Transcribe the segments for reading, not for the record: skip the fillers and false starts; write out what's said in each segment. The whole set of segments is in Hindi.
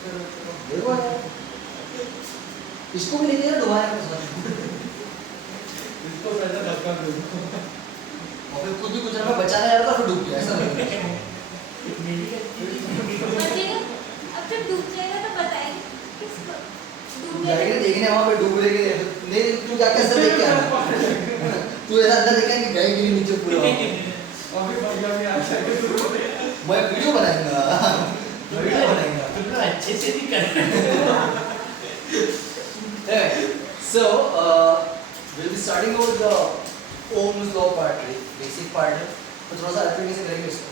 देखो यार, इसको भी लेके डुबाया मैं सर, इसको पहले धक्का दे दो और फिर खुद भी कुछ ना बचाने जा रहा था फिर डूब गया ऐसा लग रहा है। अब जब डूब जाएगा तो बताएंगे किसको डूब जाएंगे देखने वहाँ पे डूब रहे के नहीं तू जाके अंदर देख के आना, तू ऐसा अंदर देख के गए कि नहीं नीचे पूरा अभी बढ़िया भी अच्छा है मैं वीडियो बनाऊंगा, वीडियो बनाऊंगा तुम लोग अच्छे से नहीं कर so we'll be starting with the Ohm's law part, basic part है तो थोड़ा सा अच्छे से करेंगे इसको।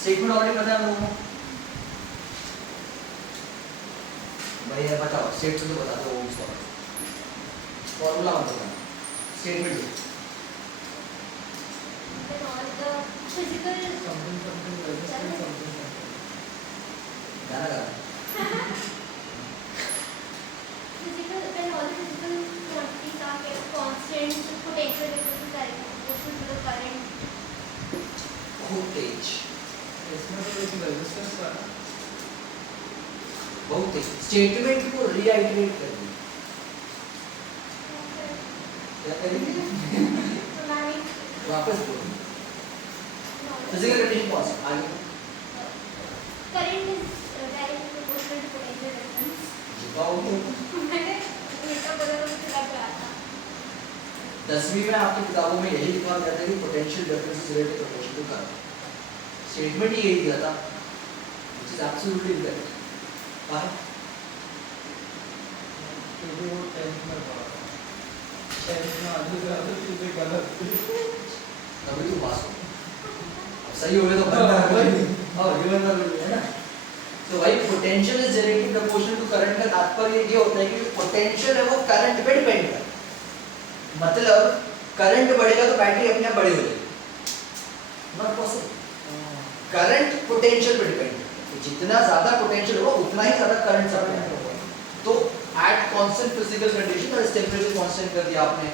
स्टेटमेंट ऑलरेडी पता है हम लोगों को भाई यार बताओ स्टेट से तो बता दो Ohm's law फॉर्मूला मत बताना statement then all the physical something गाना गा physical then all the physical quantities are kept constant potential difference current proportional to the current voltage इसमें तो एक रेजिस्टेंस था ना बहुत तेज स्टेटमेंट को रीआइटरेट कर दी क्या करेंगे वापस बोलो फिजिकल कंडीशन कौन सा आगे current is directly proportional to potential difference झुकाओगे मैंने उल्टा बोला तो मुझे लग रहा था 10वीं में आपकी किताबों में यही लिखा गया था कि potential difference is related to potential current statement ही यही दिया था which is absolutely correct why क्योंकि वो 10th में पढ़ा 10th में आधे से ज़्यादा चीज़ें गलत थी तभी तो पास हो अब सही हो गए तो बनना है और ये बनना है ना तो भाई potential is directly proportional to current का तात्पर्य ये होता है कि पोटेंशियल है वो करंट पे डिपेंड करता है मतलब करंट बढ़ेगा तो बैटरी अपने आप बड़ी हो जाएगी नॉट पॉसिबल करंट पोटेंशियल पे डिपेंड करता है जितना ज्यादा पोटेंशियल होगा उतना ही ज्यादा करंट सप्लाई होगा तो एट कांस्टेंट फिजिकल कंडीशन और टेंपरेचर कांस्टेंट कर दिया आपने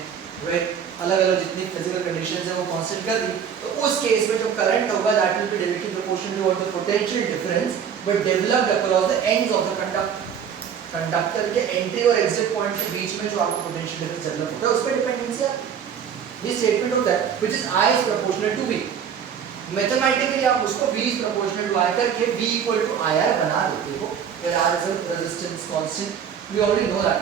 राइट अलग अलग जितनी फिजिकल कंडीशंस है वो कांस्टेंट कर दी तो उस केस में जो करंट होगा that will be directly proportional to the potential difference but developed across the ends of the conductor के एंट्री और एग्जिट पॉइंट के बीच में जो आपको पोटेंशियल डिफरेंस डेवलप होता है उस पे डिपेंडेंसी है ये स्टेटमेंट होता है which is I is proportional to V mathematically आप उसको V is proportional to I करके V equal to IR बना देते हो where R is a resistance constant we already know that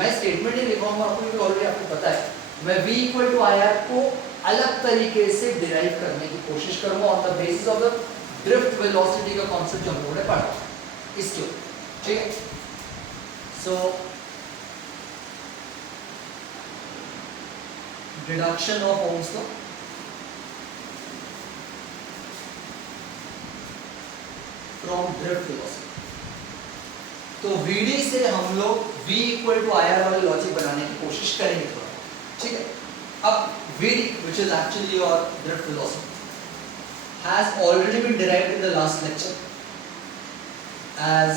मैं स्टेटमेंट ही लिखूंगा आपको क्योंकि ऑलरेडी आपको पता है मैं V equal to IR को अलग तरीके से डिराइव करने की कोशिश करूंगा on the basis of the drift velocity का कांसेप्ट जो हम लोगों ने पढ़ा इसके ऊपर ठीक है so deduction of Ohm's law from drift velocity तो VD से हम लोग V इक्वल टू IR वाले लॉजिक बनाने की कोशिश करेंगे थोड़ा ठीक है अब VD which is actually your drift velocity has already been derived in the last lecture as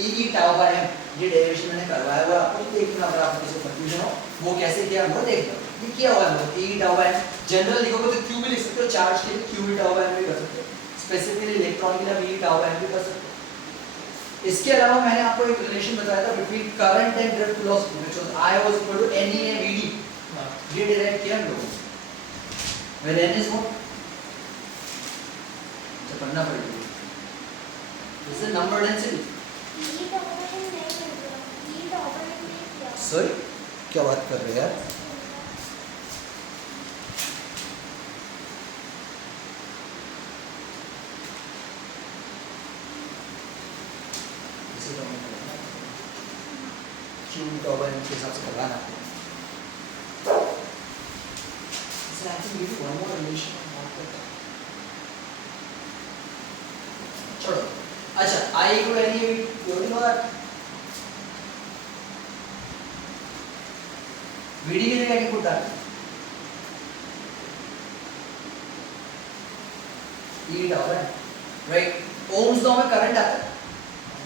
E tau by m ये डेरिवेशन मैंने करवाया हुआ आपको देखना अगर आपको किसी कंफ्यूजन हो वो कैसे किया हम लोग देखना ये किया हुआ है E tau by m general लिखोगे तो Q भी लिख सकते हो चार्ज के लिए Q tau by m भी कर सकते हो स्पेसिफिकली इलेक्ट्रॉन के लिए E tau by m भी कर सकते हो इसके अलावा मैंने आपको एक रिलेशन बताया था between current and drift velocity which was I was equal to NE and VD ये डिराइव किया हम लोगों ने where N is what तो पढ़ना पड़ेगा this is number density sorry क्या बात कर रहे हैं यार Q टॉवर के हिसाब से करवाना है इसलिए I think we one more relation चलो अच्छा I equal to NE you already know that VD की जगह क्या पुट डाल E tower right Ohm's law में करंट आता है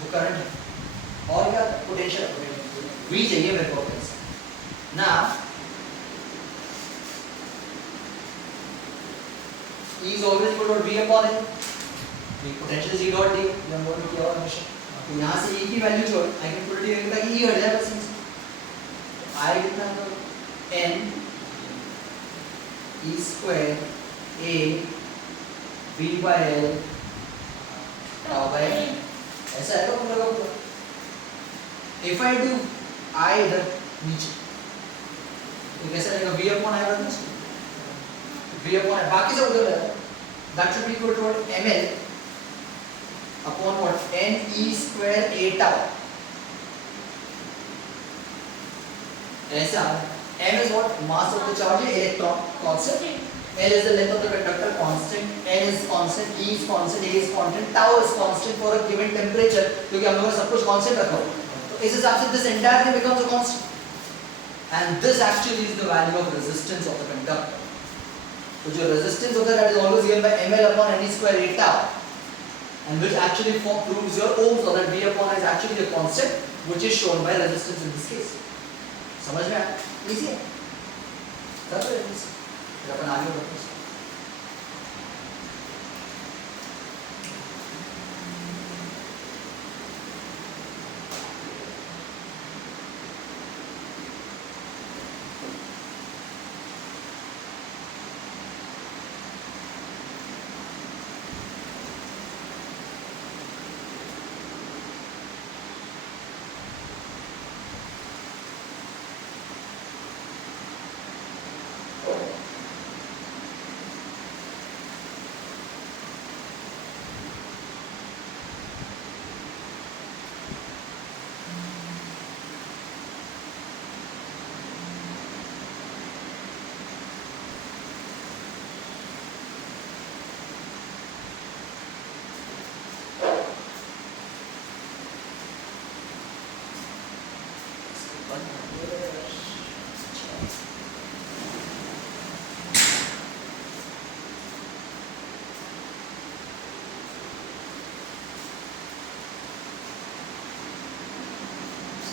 वो करंट है और क्या पोटेंशियल V चाहिए मेरे को ना E is always equal to V upon N potential is E dot D, ये हम लोगों ने किया हुआ हमेशा। तो यहाँ से E की वैल्यू छोड़, I can put it in ताकि E हट जाए बस। I कितना है? N E square A V by L tau by N, ऐसा है तो लगा पूरा। If I do I इधर नीचे, तो कैसा रहेगा? V upon I बन इसको, V upon I, बाकी सब उधर है। That should be equal to what? ml upon what? N E square A tau। ऐसा m is what? Mass of the charge, electron constant, L is the length of the conductor constant, N is constant, E is constant, A is constant, tau is constant for a given temperature, क्योंकि हम लोगों ने सब कुछ constant रखा हुआ है। तो इस हिसाब से this entire thing becomes a constant, and this actually is the value of resistance of the conductor। तो जो resistance होता है that is always given by ml upon n square A tau, and which actually proves your ohms, or that V upon I is actually a constant which is shown by resistance in this case। समझ में आया? इजी है, सब है इजी। फिर अपन आगे बढ़ते हैं।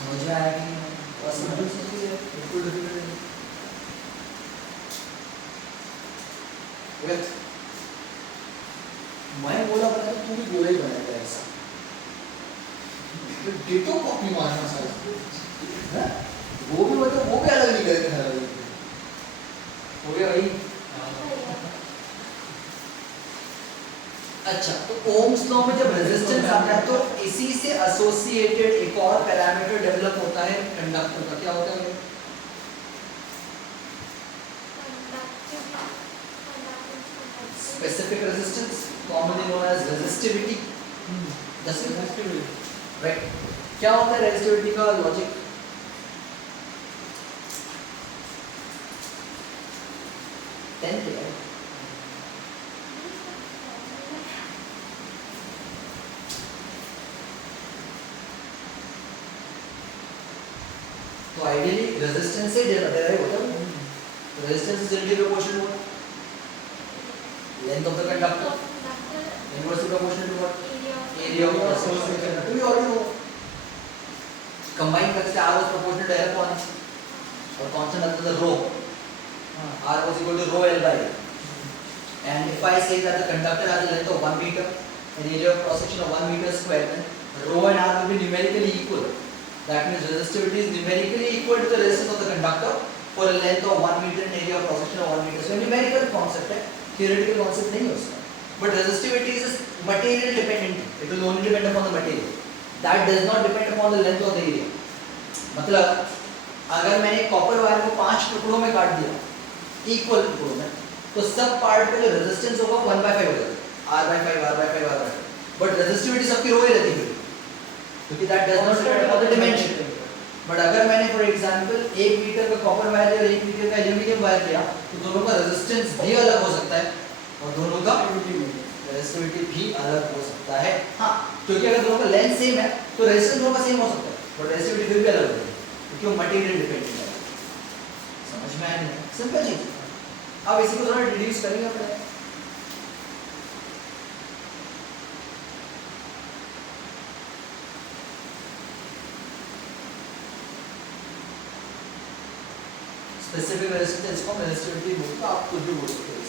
समझ में आया कि नहीं? बस सिंपल सी चीज़ है, बिल्कुल डिफिकल्ट नहीं। वेट, मैं बोला बना तो तू भी बोला ही बनाएगा ऐसा। तो डिटो कॉपी मारना साला, हैं? वो भी मतलब वो भी अलग निकलेगा हर वाली। हो गया भाई? अच्छा, तो ओम्स लॉ में जब रेजिस्टेंस आता है तो इसी से एसोसिएटेड एक और पैरामीटर डेवलप होता है कंडक्टर का। क्या होता है? Specific resistance, commonly known as resistivity. Right, क्या होता है रेजिस्टिविटी का लॉजिक? टेंथ है। तो आइडियली रेजिस्टेंस से डेराइव होता है। Resistance is directly proportional to length of the conductor, inversely proportional to what? Area of the conductor. तो वी ऑलरेडी नो, कंबाइन करते हैं, R was proportional to L upon H, और कांस्टेंट आता है rho, R was equal to rho L by A, and if I say that the conductor has a length of 1 meter, an area of cross section of 1 meter square, then rho and R will be numerically equal. That means resistivity is numerically equal to the resistance of the conductor for a length of 1 meter and area of cross section of 1 meter. So numerical concept है, theoretical concept नहीं है उसका. But resistivity is material dependent. It will only depend upon the material. That does not depend upon the length of the area. मतलब अगर मैंने कॉपर वायर को 5 टुकड़ों में काट दिया, इक्वल टुकड़ों में, तो सब पार्ट पे जो रेजिस्टेंस होगा 1/5 होगा, R/5 R/5 R/5. But resistivity सबकी रो ही रहती है, क्योंकि that does not depend upon the dimension. But अगर मैंने फॉर एग्जांपल 1 मीटर का कॉपर वायर या 1 मीटर का एल्युमिनियम वायर किया, तो दोनों का रेजिस्टेंस भी अलग हो सकता है और दोनों का रेजिस्टिविटी भी अलग हो सकता है। हाँ, क्योंकि अगर दोनों का लेंथ सेम है तो रेजिस्टेंस दोनों का सेम हो सकता है, बट रेजिस्टिविटी फिर भी अलग होगी, क्योंकि वो मटेरियल डिपेंडेंट है। समझ में आया नहीं? सिंपल चीज। अब इसी को थोड़ा रिड्यूस करेंगे अपने। स्पेसिफिक रेजिस्टेंस को रेजिस्टिविटी बोलते हैं, आप कुछ भी बोल सकते हैं।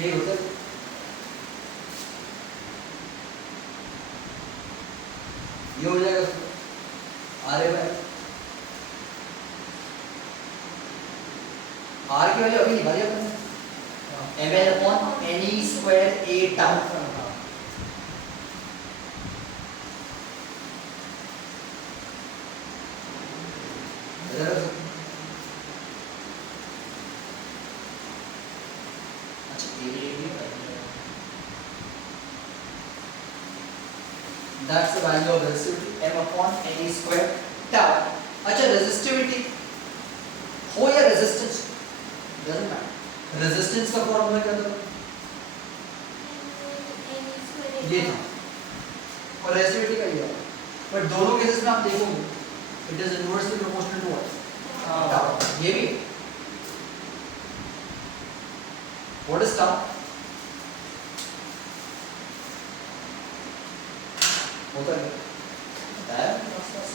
ये होता है। ये हो जाएगा आर भाई, आर की वैल्यू अभी निकाली अपन ने, ml upon ne square a tau. That's the value of resistivity m upon ne square tau। अच्छा resistivity हो या resistance doesn't matter, resistance का फॉर्मूला क्या था? ये था, और resistivity का ये है, बट दोनों केसेस में आप देखोगे it is inversely proportional to what? tau। ये भी what is tau? होता है बताया आसपास।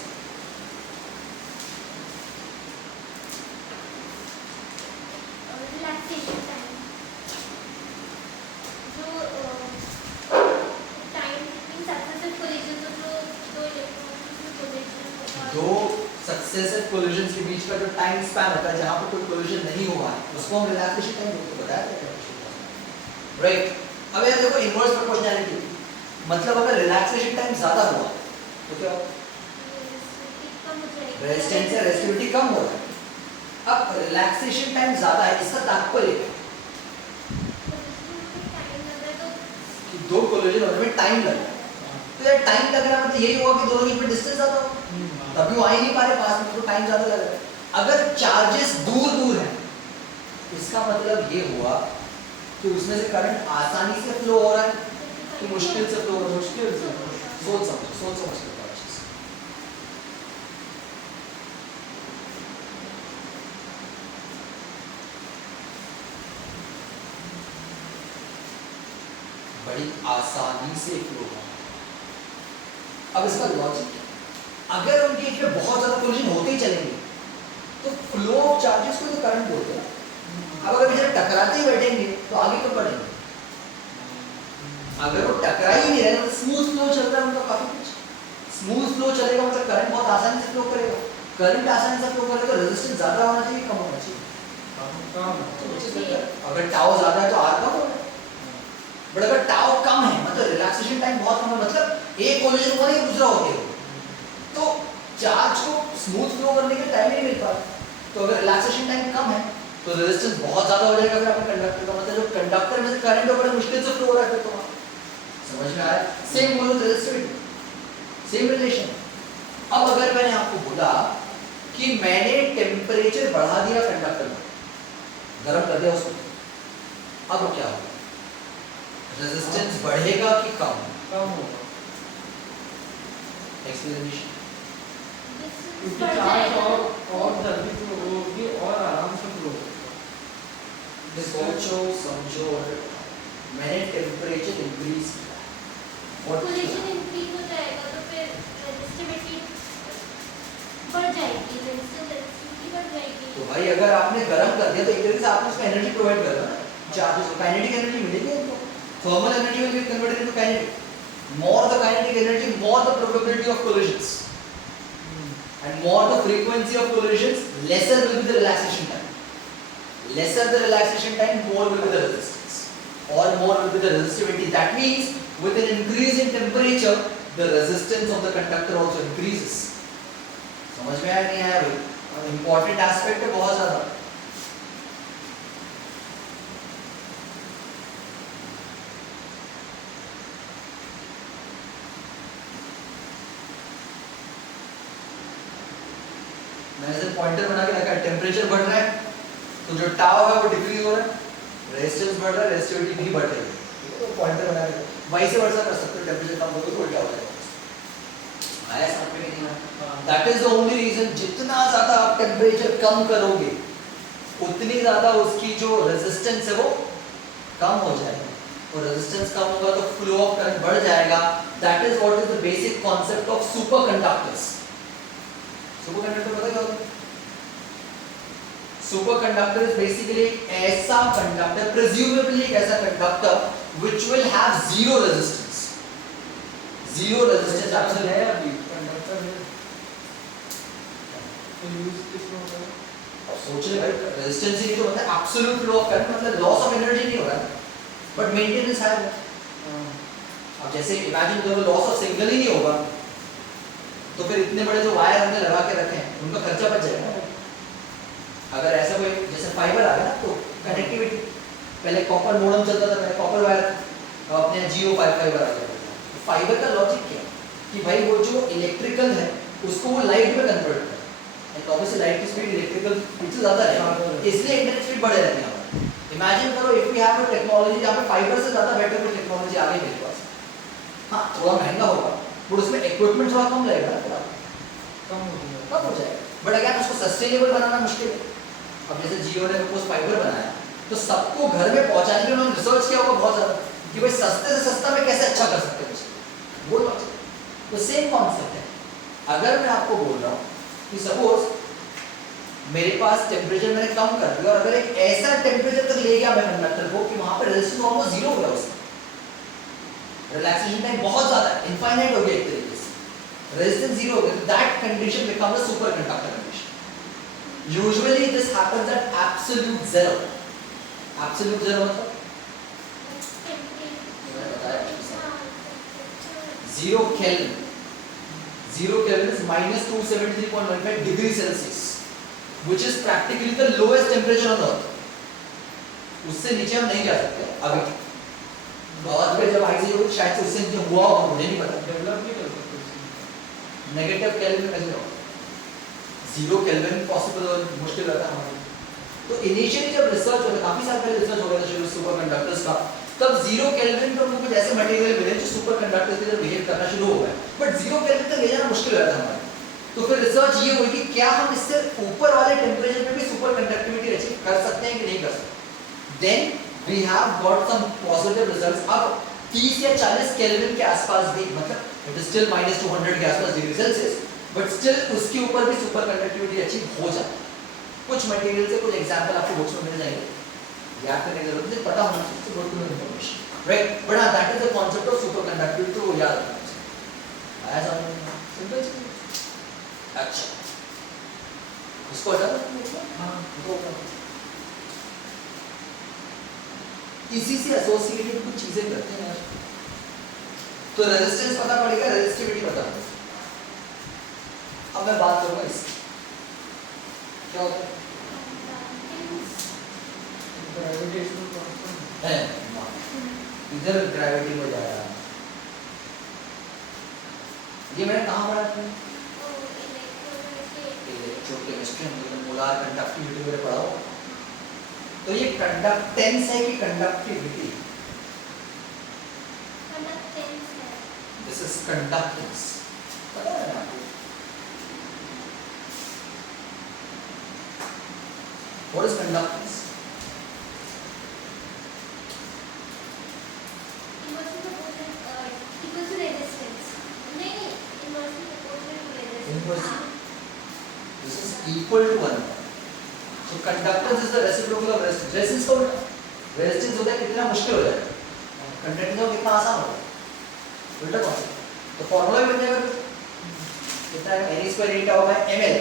रिलैक्सेशन टाइम जो टाइम इन सक्सेसिव कोलिजन तो जो दो इलेक्ट्रॉन्स की कोलिजन होगा, दो सक्सेसिव कोलिजन्स के बीच का जो टाइम स्पैन होता है जहां पर कोई कोलिजन नहीं हुआ है उसको हम रिलैक्सेशन टाइम बोलते हैं, बताया था राइट। अब यार देखो इनवर्स प्रोपोर्शनैलिटी, मतलब अगर रिलैक्सेशन टाइम ज्यादा हुआ तो क्या होगा? रेजिस्टेंस या रेजिस्टिविटी कम हो रहा है। अब रिलैक्सेशन टाइम ज्यादा है, इसका तात्पर्य क्या है कि दो कोलिजन होने में टाइम लग रहा है, तो यार टाइम लग रहा है मतलब यही होगा कि दोनों के बीच डिस्टेंस ज्यादा होगा, तभी वो आ ही नहीं पा रहे पास में, तो टाइम ज्यादा लग रहा है। अगर चार्जेस दूर दूर हैं इसका मतलब ये हुआ कि उसमें से करंट आसानी से फ्लो हो रहा है कि मुश्किल से फ्लो हो रहा है? मुश्किल से। सोच समझ के बात चीज। बड़ी आसानी से फ्लो हो। अब इसका लॉजिक, अगर उनके बीच में बहुत ज्यादा कोलिजन होते ही चलेंगे तो फ्लो ऑफ चार्जेस को तो करंट बोलते हैं। अब अगर बेचारे टकराते ही बैठेंगे तो आगे कब बढ़ेंगे? अगर वो टकरा ही नहीं रहे तो स्मूथ फ्लो चल रहा है उनका, काफी कुछ स्मूथ फ्लो चलेगा मतलब करंट बहुत आसानी से फ्लो करेगा। करंट आसानी से फ्लो करेगा तो रेजिस्टेंस ज्यादा होना चाहिए कम होना चाहिए? अगर टाउ ज्यादा है तो आर कम होगा, बट अगर टाउ कम है मतलब रिलैक्सेशन टाइम बहुत कम है, मतलब एक कोलिजन हुआ नहीं दूसरा हो गया तो चार्ज को स्मूथ फ्लो करने के टाइम नहीं मिल पाता। तो अगर रिलैक्सेशन टाइम कम है तो रेजिस्टेंस बहुत ज्यादा हो जाएगा फिर आपके कंडक्टर का, मतलब जो कंडक्टर में से करंट बड़ा मुश्किल से फ्लो हो रहा है फिर तो समझ में आया? सेम बोलो रेजिस्टिविटी, सेम रिलेशन। अब अगर मैंने आपको बोला कि मैंने टेम्परेचर बढ़ा दिया कंडक्टर में, गर्म कर दिया उसको, अब क्या होगा? रेजिस्टेंस बढ़ेगा कि कम? कम होगा, एक्सप्लेनेशन। क्योंकि चार्ज और जल्दी फ्लो होगी और आराम से फ्लो होगा। सोचो समझो, मैंने टेम्परेचर इंक्रीज किया, कोलिजन इंक्रीज हो जाएगा तो फिर रेजिस्टिविटी बढ़ जाएगी, रेजिस्टिविटी बढ़ जाएगी। तो भाई अगर आपने गर्म कर दिया तो एक तरीके से आपने उसको एनर्जी प्रोवाइड कर रहे हो ना, चार्जेस को काइनेटिक एनर्जी मिलेगी उनको, thermal energy will be converted into kinetic. more the kinetic energy, more the probability of collisions, and more the frequency of collisions, lesser will be the relaxation time. Lesser the relaxation time, more will be the resistance, or more will be the resistivity. That means with an increase in temperature, the resistance of the conductor also increases. समझ में आया नहीं आया भाई? Important aspect है बहुत ज़्यादा। मैंने सिर्फ पॉइंटर बना के रखा है, टेम्परेचर बढ़ रहा है तो जो टाउ है वो डिक्रीज हो रहा है, रेजिस्टेंस बढ़ रहा है, रेजिस्टिविटी भी बढ़ रही है, तो पॉइंटर बना के वैसे वर्षा कर सकते हो, टेम्परेचर कम होगा तो उल्टा हो जाएगा। आया समझ में नहीं आया? That is the only reason, जितना ज्यादा आप टेम्परेचर कम करोगे उतनी ज्यादा उसकी जो रेजिस्टेंस है वो कम हो जाएगी, और रेजिस्टेंस कम होगा तो फ्लो ऑफ करंट बढ़ जाएगा। That is what is the basic concept of super conductors. Super conductor पता क्या होता है? सुपर कंडक्टर इज बेसिकली एक ऐसा कंडक्टर, प्रिज्यूमेबली एक ऐसा conductor which will have zero resistance. Zero resistance actually है अभी कंडक्टर है तो यूज किसमें होता है? अब सोच ले भाई, रेजिस्टेंस ही नहीं तो मतलब एब्सोल्यूट फ्लो ऑफ करंट, मतलब लॉस ऑफ एनर्जी नहीं हो रहा है, बट मेंटेनेंस है। अब जैसे इमेजिन करो लॉस ऑफ सिग्नल ही नहीं होगा तो फिर इतने बड़े जो वायर हमने लगा के रखे हैं उनका खर्चा बच जाएगा। अगर ऐसा कोई जैसे फाइबर आ गया ना तो कनेक्टिविटी, पहले कॉपर मोडेम चलता था, पहले कॉपर वायर, अपने जियो फाइबर आ गया। तो फाइबर का लॉजिक क्या है कि भाई वो जो इलेक्ट्रिकल है उसको वो लाइट में कन्वर्ट करे, एंड ऑब्वियसली लाइट की स्पीड इलेक्ट्रिकल स्पीड से ज़्यादा है, इसलिए इंटरनेट स्पीड बढ़े रहती है। इमेजिन करो if we have a technology जहाँ पे फाइबर से ज़्यादा बेटर कोई टेक्नोलॉजी आ गई मेरे पास, हाँ थोड़ा महंगा होगा बट उसमें इक्विपमेंट थोड़ा कम लगेगा ना, कम हो जाएगा, बट अगर उसको सस्टेनेबल बनाना मुश्किल है। अब जैसे जियो ने प्रपोज फाइबर बनाया तो सबको घर में पहुंचाने के लिए उन्होंने रिसर्च किया होगा बहुत ज़्यादा कि भाई सस्ते से सस्ता में कैसे अच्छा कर सकते हैं वो लॉजिक। तो सेम कॉन्सेप्ट है। अगर मैं आपको बोल रहा हूँ कि सपोज मेरे पास टेम्परेचर मैंने कम कर दिया और अगर एक ऐसा टेम्परेचर तक ले गया मैं कंडक्टर को कि वहां पर रेजिस्टेंस ऑलमोस्ट जीरो हो गया, उसका रिलैक्सेशन टाइम बहुत ज्यादा है, इनफाइनाइट हो गया एक तरीके से, रेजिस्टेंस जीरो हो गया, that condition becomes a superconductor condition. Usually this happens at absolute zero. Absolute zero मतलब zero kelvin, zero kelvin is -273.15 degree Celsius which is practically the lowest temperature on earth। उससे नीचे हम नहीं जा सकते अभी, बहुत पे जब आईसी हो शायद से उससे नीचे हुआ होगा, मुझे नहीं पता, डेवलप नहीं कर सकते। नेगेटिव केल्विन कैसे होगा, जीरो केल्विन पॉसिबल और मुश्किल रहता है हमारे। तो इनिशियली जब रिसर्च हो गया, काफी साल पहले रिसर्च हो गया था शुरू सुपर कंडक्टर्स का, तब जीरो केल्विन पर कुछ ऐसे मटेरियल मिले जो सुपर कंडक्टर्स की तरह बिहेव करना शुरू हो गए, बट जीरो केल्विन तक ले जाना मुश्किल रहता है हमारे। तो फिर रिसर्च ये हुई कि क्या हम इससे ऊपर वाले टेम्परेचर पे भी सुपर कंडक्टिविटी अचीव कर सकते हैं कि नहीं कर सकते। Then we have got some positive results. अब 30 या 40 केल्विन के आसपास भी, मतलब इट इज स्टिल -200 के आसपास डिग्री सेल्सियस, बट स्टिल उसके ऊपर भी सुपर कंडक्टिविटी अचीव हो जाती है। कुछ मटेरियल से कुछ एग्जांपल आपको बुक्स में मिल जाएंगे, याद करने की जरूरत नहीं, पता होना चाहिए, good to know information, right. But हां, that is the concept of superconductivity, तो याद रखना चाहिए। आया समझ में? सिंपल चीज। अच्छा, इसको हटा दो। हाँ, इसी से एसोसिएटेड कुछ चीजें करते हैं यार। तो रेजिस्टेंस पता पड़ेगा, रेजिस्टिविटी पता पड़ेगा। अब मैं बात करूंगा इसकी, क्या होता है? ग्रेविटेशनल कांस्टेंट है इधर ग्रेविटी में जाया, ये मैंने कहाँ पढ़ा था? इलेक्ट्रोकेमिस्ट्री में मोलार कंडक्टिविटी वगैरह पढ़ा हो। तो ये कंडक्टेंस है कि कंडक्टिविटी? दिस इज कंडक्टेंस, पता है ना आपको? What is conductance? This is equal to 1. So conductance is the reciprocal of resistance. Resistance का उल्टा, resistance होता है कितना मुश्किल हो जाए, कंडक्टेंस हो कितना आसान हो, उल्टा कॉन्सेप्ट। तो फॉर्मूला भी बन जाएगा कितना है, n स्क्वायर एटा होगा ml।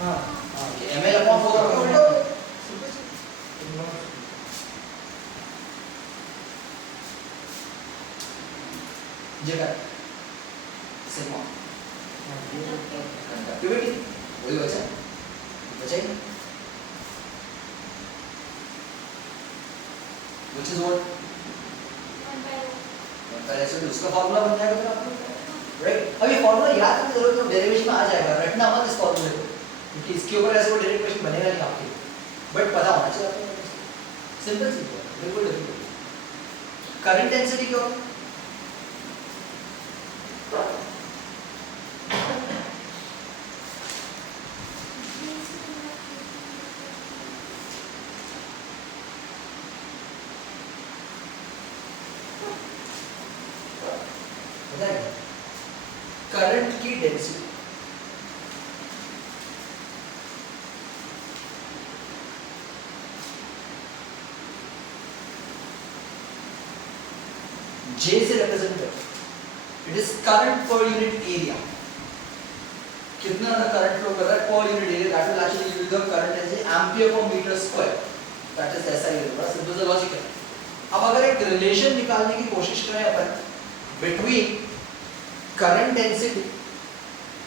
हाँ हाँ, ये ml अपॉन 4 होगा, उल्टा हो गया। जगह इसे कौन कंडक्टिविटी वही बचा ही नहीं, which is what ऐसे उसका फॉर्मूला बन जाएगा फिर आपको, राइट। अब ये फॉर्मूला याद करने की जरूरत है, डेरिवेशन में आ जाएगा, रटना मत इस फॉर्मूले को, क्योंकि इसके ऊपर ऐसे कोई डायरेक्ट क्वेश्चन बनेगा नहीं आपके, बट पता होना चाहिए आपको। सिंपल सी बात, बिल्कुल बिल्कुल। करंट डेंसिटी क्या होता है? करंट की डेंसिटी J से represent करो. It is current per unit area. कितना ना current flow कर रहा है per unit area. That will actually give you the current as ampere per meter square. That is ऐसा ही होगा. Simple सा logic है. अब अगर एक relation निकालने की कोशिश करें अपन between current density,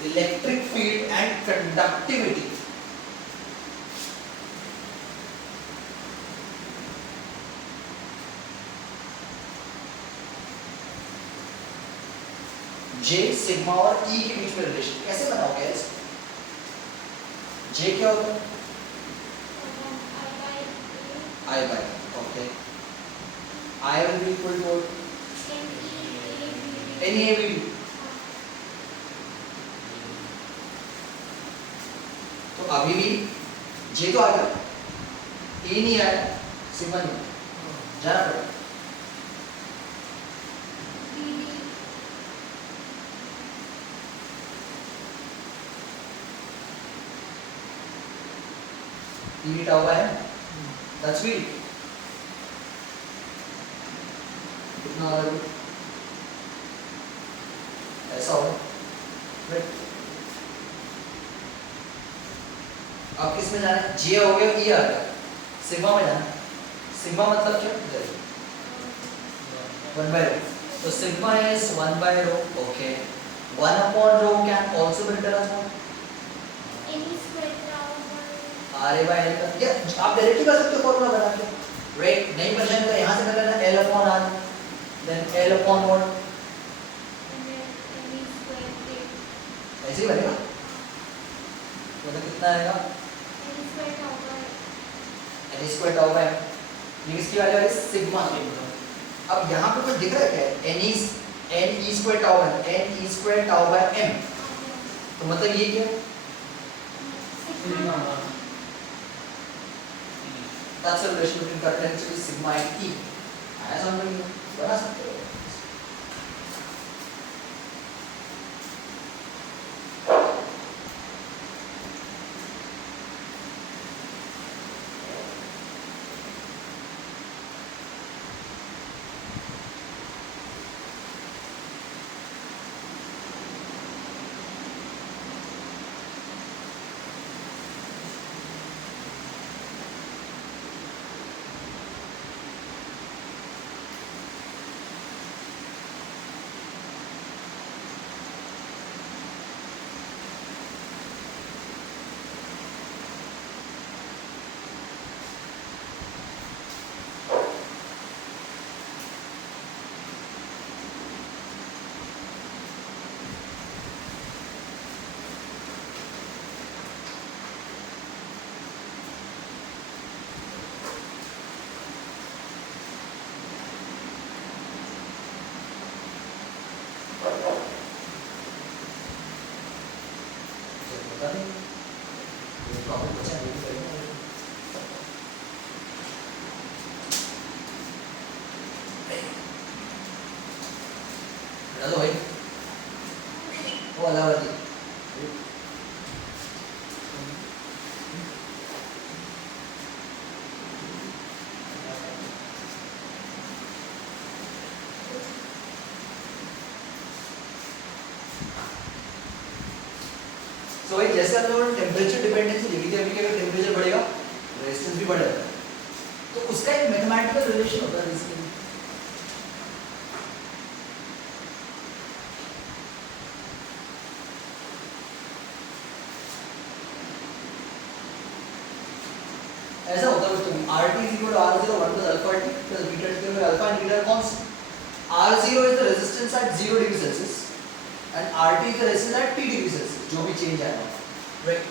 electric field and conductivity. J sigma और E के बीच में रिलेशन कैसे बनाओगे इसको? J क्या होता है? I by okay. I will be equal to NEAVD. तो अभी भी J तो आ गया, E नहीं आया, सिग्मा नहीं जाना पड़ेगा. E tau by m. That's VD. कितना आ रहा है? ऐसा होगा. Right. अब किस में जाना है? J हो गया, E आ गया. सिग्मा में जाना. सिग्मा मतलब क्या? 1 by rho. So sigma is 1 by rho. Okay. 1 upon rho can also be written as what? RA by L का या आप डायरेक्टली कर सकते हो फॉर्मूला बना के. राइट, नहीं परेशान तो यहाँ से कर लेना L upon R, then L upon what? ऐसे ही बनेगा. मतलब कितना आएगा? N square tau by m. ये किसकी वैल्यू है? सिग्मा. अब यहाँ पे कुछ दिख रहा है क्या? N e square tau by N e square tau by m. तो मतलब ये क्या है? That's the relation between current density sigma and E. आया समझ में? बना सकते हो. पता नहीं ये टॉपिक बचा नहीं करेंगे. हेलो भाई, वो अलावादी तो भाई जैसे हम लोगों ने टेम्परेचर डिपेंडेंसी लिखी थी, अभी अगर टेम्परेचर बढ़ेगा रेजिस्टेंस भी बढ़ेगा, तो उसका एक मैथमेटिकल रिलेशन होता है बेसिकली. ऐसा होता है दोस्तों, RT is equal to R0 1 plus alpha T plus beta T where alpha and beta are constant. R0 is the resistance at 0 degree Celsius and RT is the resistance at T degree Celsius. जो भी चेंज आएगा, राइट.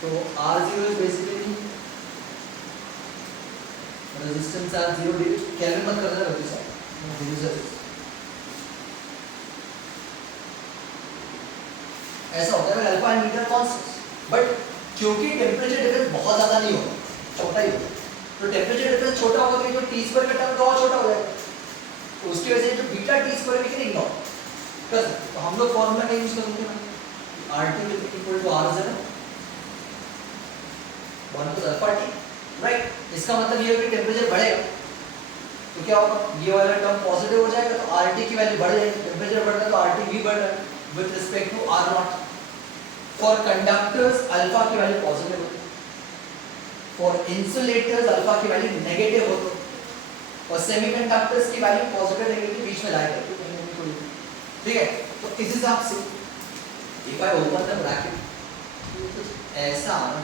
तो R0 is basically resistance at 0 degree. Kelvin मत कर देना गलती से, डिग्री सेल्सियस. ऐसा होता है alpha and beta constants. But क्योंकि टेम्परेचर डिफरेंस बहुत ज्यादा नहीं होगा, छोटा ही होगा, तो टेम्परेचर डिफरेंस छोटा होगा तो जो टी स्क्वायर का टर्म तो और छोटा हो जाएगा. तो उसकी वजह से जो बीटा टी स्क्वायर भी नहीं इग्नोर कर सकते. तो हम लोग फॉर्मूला का यूज करेंगे ना, RT will be equal to R0 1 plus alpha T, right. इसका मतलब ये है कि टेम्परेचर बढ़ेगा तो क्या होगा, ये वाला टर्म पॉजिटिव हो जाएगा तो RT की वैल्यू बढ़ जाएगी, टेम्परेचर बढ़ रहा है तो RT भी बढ़ रहा है with respect to R0। For conductors alpha की वैल्यू पॉजिटिव होती है, फॉर इंसुलेटर्स अल्फा की वैल्यू नेगेटिव होती है, और सेमीकंडक्टर्स की वैल्यू पॉजिटिव नेगेटिव बीच में लाया करती है। ठीक है, तो इस हिसाब से if I open the bracket ऐसा आना,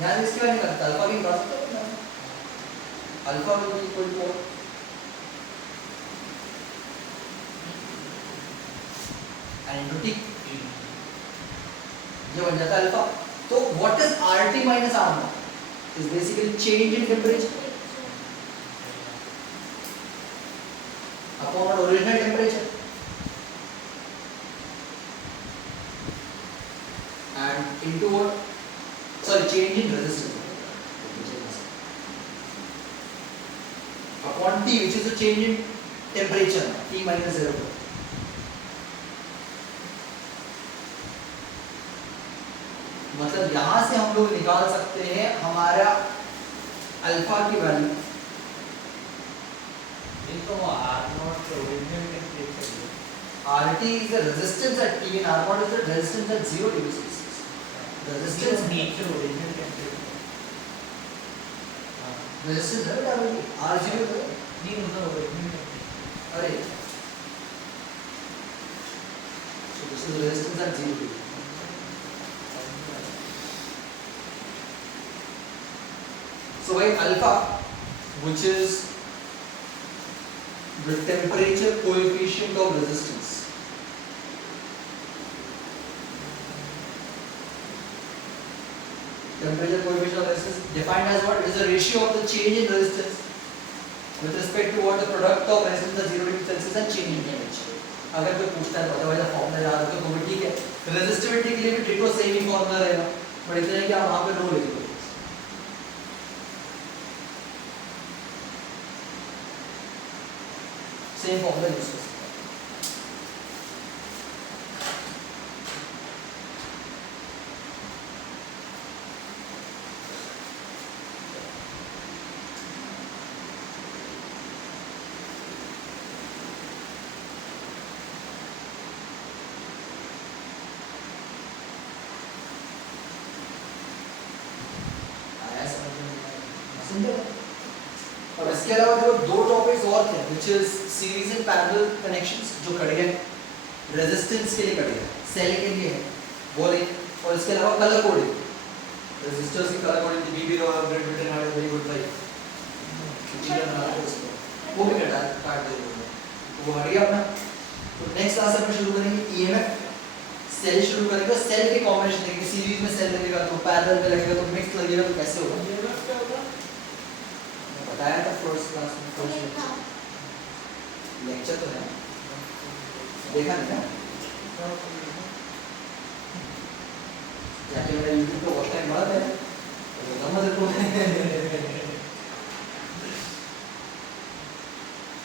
यहाँ से इसकी वैल्यू करता अल्फा की निकाल सकते हो, alpha will be equal to and into T, ये बन जाता है अल्फा। तो what is RT minus R0 is basically change in temperature upon original temperature and into what? Sorry, change in resistance upon T, which is the change in temperature, T minus 0। मतलब यहां से हम लोग निकाल सकते हैं हमारा अल्फा की वैल्यू। इनको R0 के ओरिजिनल टेम्परेचर है। RT is the resistance at T and R0 is the resistance at 0 degree Celsius। resistance nature original temperature. resistance है बेटा, R0 है नहीं उनका ओरिजिनल टेम्परेचर। अरे so this is resistance at 0 degree। So by alpha, which is the temperature coefficient of resistance, temperature coefficient of resistance defined as what? It is the ratio of the change in resistance with respect to what the product of resistance at 0 degree Celsius and change in temperature। अगर कोई पूछता है otherwise फॉर्मूला याद रखो तो भी ठीक है, रेजिस्टिविटी के लिए भी डिटो सेम ही फॉर्मूला रहेगा, बट इतना है कि आप वहां पे नो लिख दो, सेम फॉर्मूला यूज कर सकते हैं। आया समझ में? समझे? और इसके अलावा जो दो टॉपिक्स और थे which is series and parallel connections जो कट गए, रेजिस्टेंस के लिए कट गया, सेल के लिए है वो नहीं, और इसके अलावा कलर कोडिंग, रेजिस्टर्स की कलर कोडिंग थी, B B Roy great Britain had very good भाई चीजें बना के उसको वो भी काट दे रहे तो वो हट गया अपना। तो नेक्स्ट क्लास में शुरू करेंगे ईएमएफ, सेल शुरू करेंगे, सेल के कॉम्बिनेशन देखेंगे, सीरीज में सेल लगेगा तो पैरेलल में लगेगा तो मिक्स लगेगा तो कैसे होगा, बताया था फर्स्ट क्लास में, फर्स्ट लेक्चर तो है, देखा नहीं ना, जाके मेरा यूट्यूब पे वॉच टाइम बढ़ा है तो समझ रहे हो।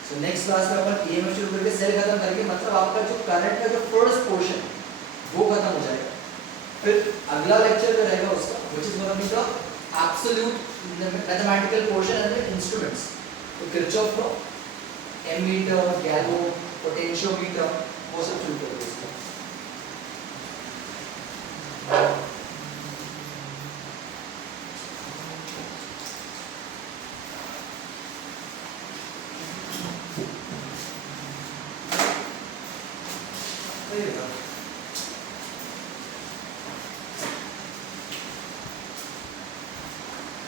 सो नेक्स्ट क्लास में अपन ईएमएफ शुरू करके सेल खत्म करके, मतलब आपका जो करंट का जो फर्स्ट पोर्शन वो खत्म हो जाएगा, फिर अगला लेक्चर जो रहेगा उसका which is gonna be the absolute mathematical portion and instruments, तो किरचॉफ लॉ, एमीटर, गैलो, पोटेंशियोमीटर वो सब शुरू करेंगे इसका। There you go.